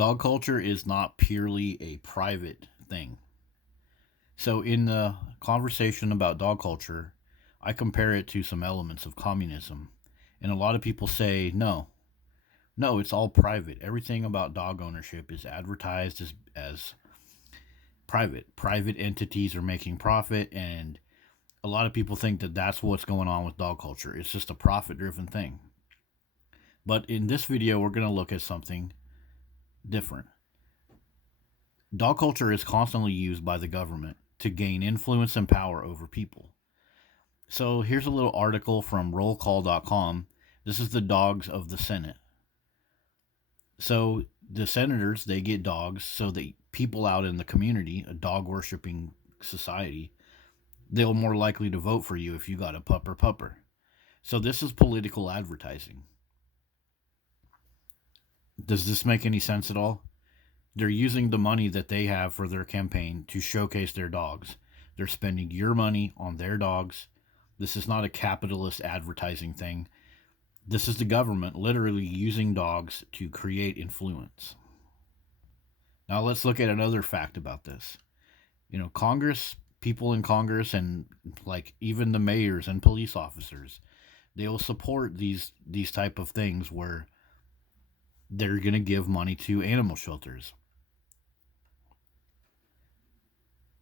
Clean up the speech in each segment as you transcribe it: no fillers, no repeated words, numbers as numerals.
Dog culture is not purely a private thing. So, in the conversation about dog culture, I compare it to some elements of communism. And a lot of people say, no, it's all private. Everything about dog ownership is advertised as private. Private entities are making profit, and a lot of people think that that's what's going on with dog culture. It's just a profit driven thing. But in this video, we're going to look at something different. Dog culture is constantly used by the government to gain influence and power over people. So here's a little article from rollcall.com. This is the dogs of the Senate. So the senators, they get dogs so that people out in the community, a dog worshiping society, they'll more likely to vote for you if you got a pupper. So this is political advertising. Does this make any sense at all? They're using the money that they have for their campaign to showcase their dogs. They're spending your money on their dogs. This is not a capitalist advertising thing. This is the government literally using dogs to create influence. Now let's look at another fact about this. Congress, people in Congress, and like even the mayors and police officers, they will support these type of things where they're going to give money to animal shelters.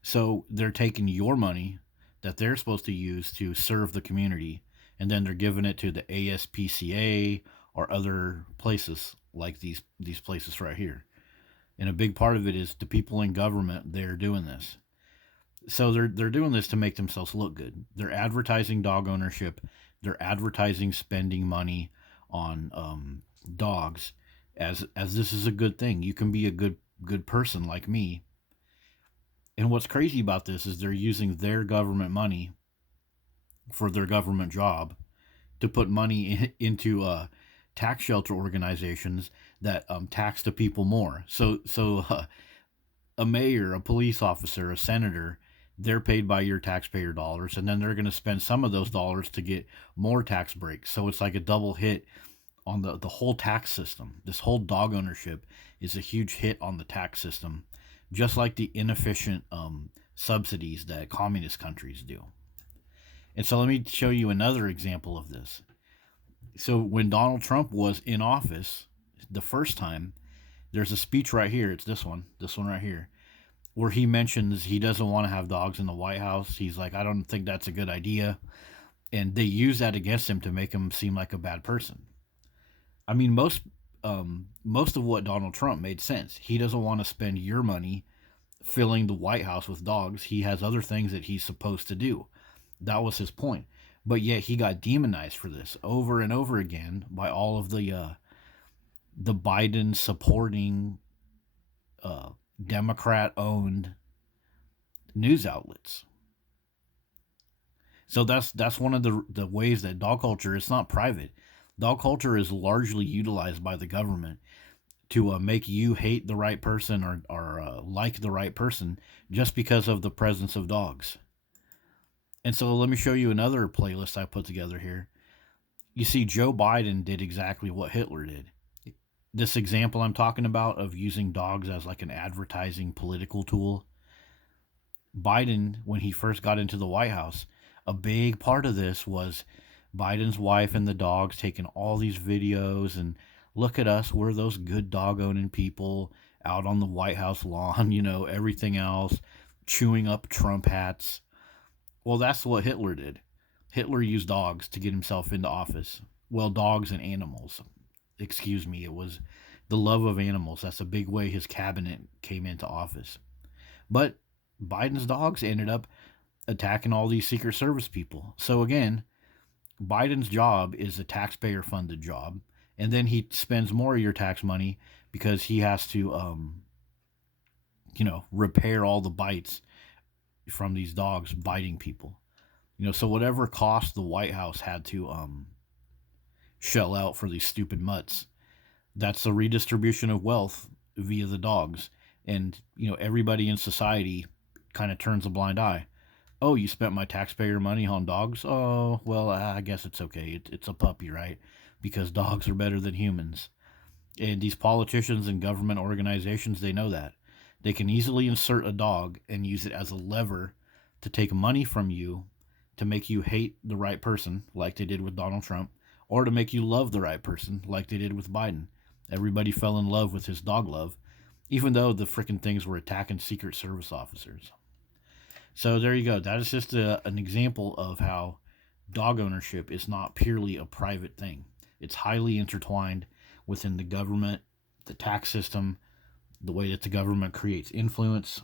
So they're taking your money that they're supposed to use to serve the community, and then they're giving it to the ASPCA or other places like these places right here. And a big part of it is the people in government, they're doing this. So they're doing this to make themselves look good. They're advertising dog ownership. They're advertising spending money on dogs as this is a good thing. You can be a good person like me. And what's crazy about this is they're using their government money for their government job to put money into tax shelter organizations that tax the people more. So a mayor, a police officer, a senator, they're paid by your taxpayer dollars, and then they're going to spend some of those dollars to get more tax breaks. So it's like a double hit on the whole tax system. This whole dog ownership is a huge hit on the tax system, just like the inefficient subsidies that communist countries do. And so let me show you another example of this. So when Donald Trump was in office the first time, there's a speech right here. It's this one right here, where he mentions he doesn't want to have dogs in the White House. He's like, I don't think that's a good idea. And they use that against him to make him seem like a bad person. I mean, most of what Donald Trump made sense. He doesn't want to spend your money filling the White House with dogs. He has other things that he's supposed to do. That was his point. But yet he got demonized for this over and over again by all of the Biden supporting Democrat-owned news outlets. So that's one of the ways that dog culture is not private. Dog culture is largely utilized by the government to make you hate the right person or like the right person just because of the presence of dogs. And so let me show you another playlist I put together here. You see, Joe Biden did exactly what Hitler did. This example I'm talking about of using dogs as like an advertising political tool. Biden, when he first got into the White House, a big part of this was Biden's wife and the dogs taking all these videos and look at us, we're those good dog owning people out on the White House lawn, everything else, chewing up Trump hats. Well, that's what Hitler did. Hitler used dogs to get himself into office. Well, dogs and animals. Excuse me, it was the love of animals. That's a big way his cabinet came into office. But Biden's dogs ended up attacking all these Secret Service people. So again, Biden's job is a taxpayer-funded job, and then he spends more of your tax money because he has to, repair all the bites from these dogs biting people. So whatever cost the White House had to shell out for these stupid mutts, that's the redistribution of wealth via the dogs. And, everybody in society kind of turns a blind eye. Oh, you spent my taxpayer money on dogs? Oh, well, I guess it's okay. It's a puppy, right? Because dogs are better than humans. And these politicians and government organizations, they know that. They can easily insert a dog and use it as a lever to take money from you to make you hate the right person, like they did with Donald Trump, or to make you love the right person, like they did with Biden. Everybody fell in love with his dog love, even though the freaking things were attacking Secret Service officers. So there you go. That is just an example of how dog ownership is not purely a private thing. It's highly intertwined within the government, the tax system, the way that the government creates influence,